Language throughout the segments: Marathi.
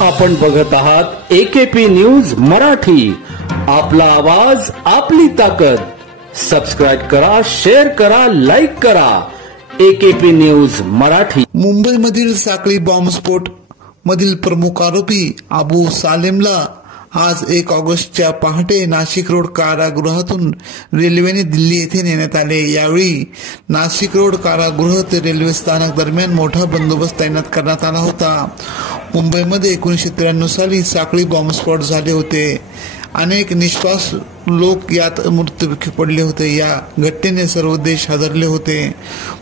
आपण बघत आहात AKP न्यूज मराठी, आपला आवाज आपली ताकद। सबस्क्राइब करा, शेअर करा, लाईक करा। AKP news Marathi. मुंबईमधील साखळी बॉम्बस्फोट मधील प्रमुख आरोपी अबू सालेमला आज 1 ऑगस्टच्या पहाटे नाशिक रोड कारागृहातून रेल्वेने दिल्ली येथे नेण्यात आले। यावेळी नाशिक रोड कारागृह ते रेल्वे स्थानक दरम्यान मोठा बंदोबस्त तैनात करण्यात आला होता। मुंबईमध्ये 1993 साली साखळी बॉम्बस्फोट झाले होते। अनेक निष्पाप लोक यात मृत्युमुखी पडले होते। या घटनेने सर्व देश हादरले होते।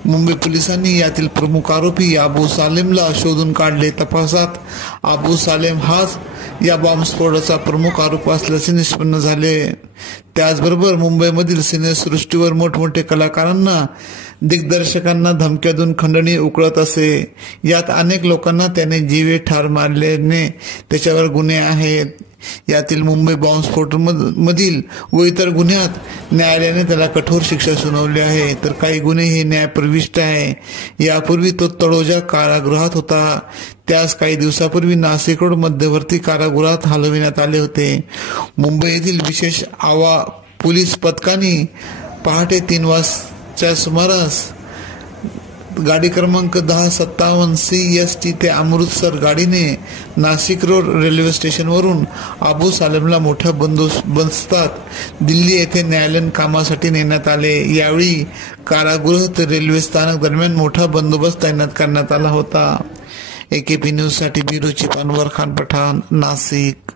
मुंबई पोलिसांनी यातील प्रमुख आरोपी अबू सालेमला शोधून काढले। तपासात अबू सालेम हाच या बॉम्बस्फोटाचा प्रमुख आरोपी असल्याचे निष्पन्न झाले। त्याचबरोबर मुंबईमधील सिनेसृष्टीवर मोठमोठे कलाकारांना, दिग्दर्शकांना धमक्या देऊन खंडणी उकळत असे। यात अनेक लोकांना त्याने जीवे ठार मारल्याने त्याच्यावर गुन्हे आहेत। यातील मुंबई बॉम्बस्फोट मधील व इतर गुन्ह्यात न्यायालयाने त्याला कठोर शिक्षा सुनावली आहे, तर काही गुन्हे हे न्यायप्रविष्ट आहे। यापूर्वी तो तळोजा कारागृहात होता। त्यास काही दिवसापूर्वी नाशिक रोड मध्यवर्ती कारागृहात हलविण्यात आले होते। मुंबई येथील विशेष आवा पोलीस पथकाने पहाटे 3 वाजताच्या सुमारास गाडी क्रमांक 1057 CST ते अमृतसर गाडीने नाशिक रोड रेल्वे स्टेशनवरून अबू सालेमला मोठ्या बंदोबस्तात दिल्ली येथे न्यायालयीन कामासाठी नेण्यात आले। यावेळी कारागृह ते रेल्वे स्थानक दरम्यान मोठा बंदोबस्त तैनात करण्यात आला होता। AKP न्यूज साठी ब्युरो चीफ अनवर खान पठाण, नाशिक।